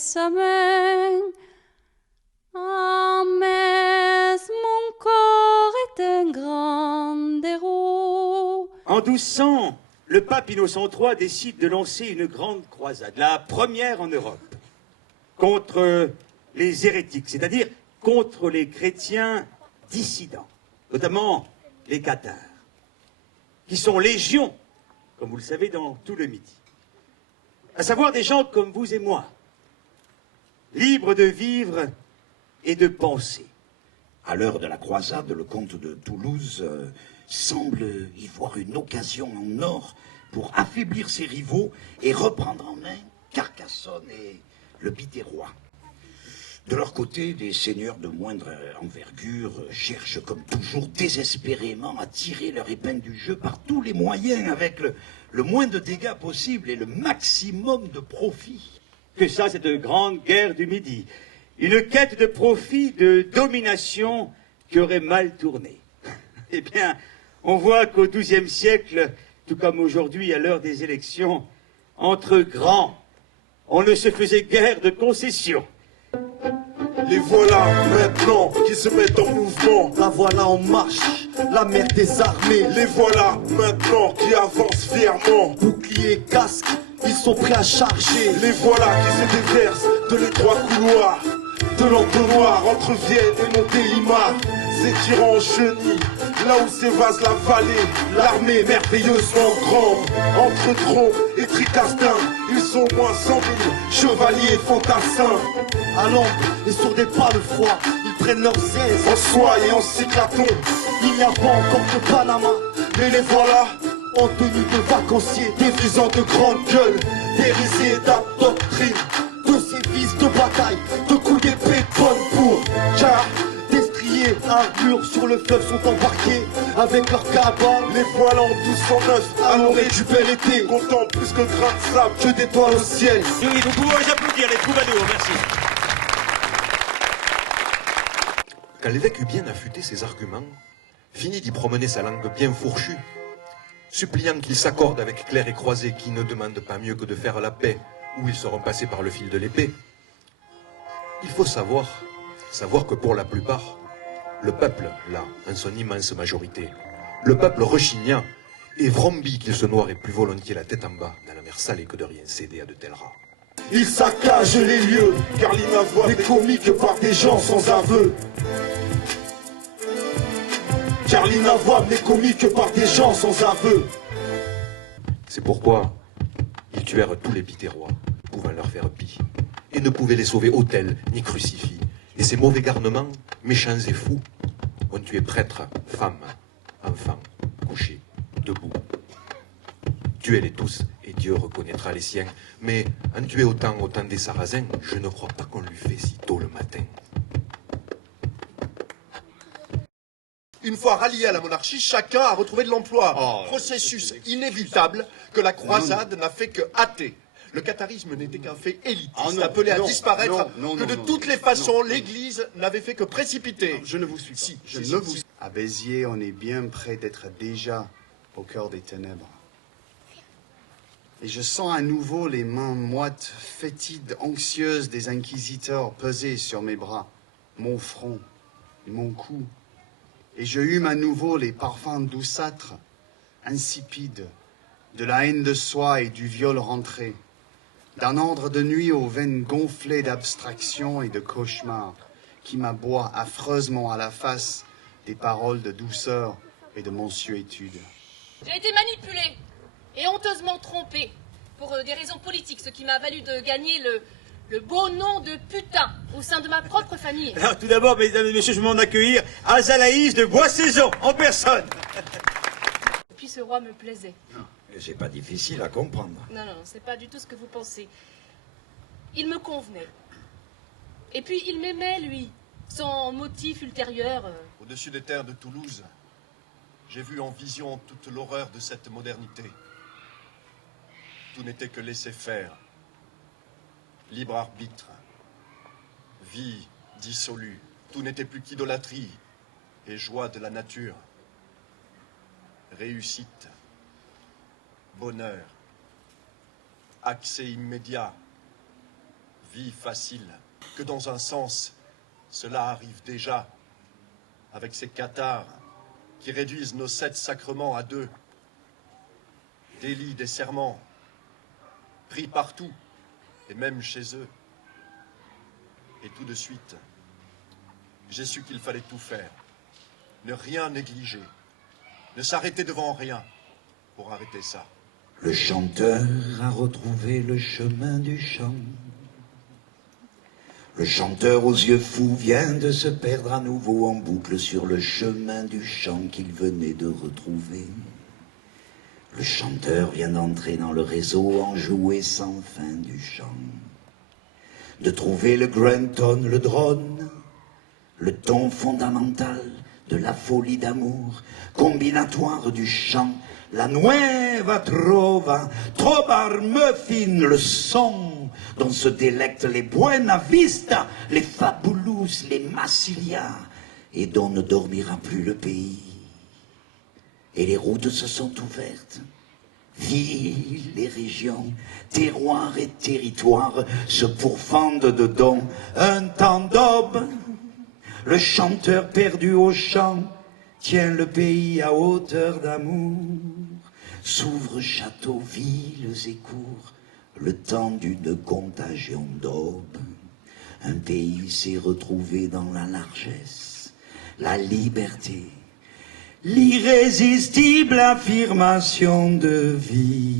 sa main. Ah, mais mon corps est un grand héros. En 1200, le pape Innocent III décide de lancer une grande croisade, la première en Europe, contre les hérétiques, c'est-à-dire contre les chrétiens dissidents, notamment les cathares, qui sont légions, comme vous le savez, dans tout le Midi. À savoir des gens comme vous et moi, libres de vivre et de penser. À l'heure de la croisade, le comte de Toulouse semble y voir une occasion en or pour affaiblir ses rivaux et reprendre en main Carcassonne et le Biterrois. De leur côté, des seigneurs de moindre envergure cherchent comme toujours désespérément à tirer leur épingle du jeu par tous les moyens avec le moins de dégâts possible et le maximum de profit. Que ça, cette grande guerre du Midi. Une quête de profit, de domination qui aurait mal tourné. Eh bien, on voit qu'au XIIe siècle, tout comme aujourd'hui à l'heure des élections, entre grands, on ne se faisait guère de concessions. Les voilà maintenant qui se mettent en mouvement. La voilà en marche, la mère des armées. Les voilà maintenant qui avancent fièrement. Bouclier, casque, ils sont prêts à charger. Les voilà qui se déversent de l'étroit couloir de l'entonnoir entre Vienne et Montélimar, s'étirant en chenilles, là où s'évase la vallée, l'armée merveilleusement grande. Entre Tron et Tricastin, ils sont au moins 100 000 chevaliers fantassins. À l'ombre et sur des pas de froid, ils prennent leurs aises en soie et en cyclaton. Il n'y a pas encore de Panama, mais les voilà en tenue de vacanciers, défrisant de grandes gueules, dérisés d'abdoctrine, de sévices de bataille, de coups d'épée de bonne pour. Car destriers, armures sur le fleuve sont embarqués avec leurs cabas. Les voilà en 1209, à l'orée du bel été, comptant plus que grain de sable que d'étoiles au ciel. Oui, nous pouvons les applaudir, les troubadours, merci. Quand l'évêque eut bien affûté ses arguments, finit d'y promener sa langue bien fourchue, suppliant qu'il s'accorde avec Clerc et Croisé qui ne demandent pas mieux que de faire la paix, où ils seront passés par le fil de l'épée. Il faut savoir que pour la plupart, le peuple, là, en son immense majorité, le peuple rechigna et vrombi qu'il se noirait plus volontiers la tête en bas dans la mer salée que de rien céder à de tels rats. Ils saccagent les lieux, car l'inavouable est comique par des gens sans aveu. Car l'inavouable n'est comique que par des gens sans aveu. C'est pourquoi ils tuèrent tous les Biterrois, pouvant leur faire pis, et ne pouvaient les sauver autels ni crucifix. Et ces mauvais garnements, méchants et fous, ont tué prêtres, femmes, enfants, couchés, debout. Tuez-les tous, et Dieu reconnaîtra les siens. Mais en tuer autant des Sarrasins, je ne crois pas qu'on lui fait si tôt le matin. Une fois rallié à la monarchie, chacun a retrouvé de l'emploi. Processus inévitable que la croisade n'a fait que hâter. Le catharisme n'était qu'un fait élitiste, appelé à disparaître, que de toutes les façons, l'Église n'avait fait que précipiter. Non, je ne vous suis pas. Je ne vous... À Béziers, on est bien près d'être déjà au cœur des ténèbres. Et je sens à nouveau les mains moites, fétides, anxieuses des inquisiteurs peser sur mes bras, mon front et mon cou. Et je hume à nouveau les parfums douceâtres, insipides, de la haine de soi et du viol rentré, d'un ordre de nuit aux veines gonflées d'abstraction et de cauchemar, qui m'aboie affreusement à la face des paroles de douceur et de mansuétude. J'ai été manipulée et honteusement trompée pour des raisons politiques, ce qui m'a valu de gagner le beau nom de putain au sein de ma propre famille. Alors, tout d'abord, mesdames et messieurs, je m'en accueillir Azalaïs de Boissaison, en personne. Et puis ce roi me plaisait. C'est pas difficile à comprendre. Non, c'est pas du tout ce que vous pensez. Il me convenait. Et puis il m'aimait, lui, sans motif ultérieur. Au-dessus des terres de Toulouse, j'ai vu en vision toute l'horreur de cette modernité. Tout n'était que laisser faire. Libre arbitre, vie dissolue, tout n'était plus qu'idolâtrie et joie de la nature. Réussite, bonheur, accès immédiat, vie facile, que dans un sens, cela arrive déjà avec ces cathares qui réduisent nos 7 sacrements à 2. Délit des serments, pris partout, et même chez eux. Et tout de suite, j'ai su qu'il fallait tout faire, ne rien négliger, ne s'arrêter devant rien pour arrêter ça. Le chanteur a retrouvé le chemin du chant. Le chanteur aux yeux fous vient de se perdre à nouveau en boucle sur le chemin du chant qu'il venait de retrouver. Le chanteur vient d'entrer dans le réseau enjoué sans fin du chant. De trouver le grand tone, le drone, le ton fondamental de la folie d'amour, combinatoire du chant, la nueva trova, trobar muffin, le son dont se délectent les Buena Vista, les Fabulous, les Massilia, et dont ne dormira plus le pays. Et les routes se sont ouvertes. Villes et régions, terroirs et territoires se pourfendent dedans. Un temps d'aube, le chanteur perdu au chant tient le pays à hauteur d'amour. S'ouvrent châteaux, villes et cours, le temps d'une contagion d'aube. Un pays s'est retrouvé dans la largesse, la liberté, l'irrésistible affirmation de vie.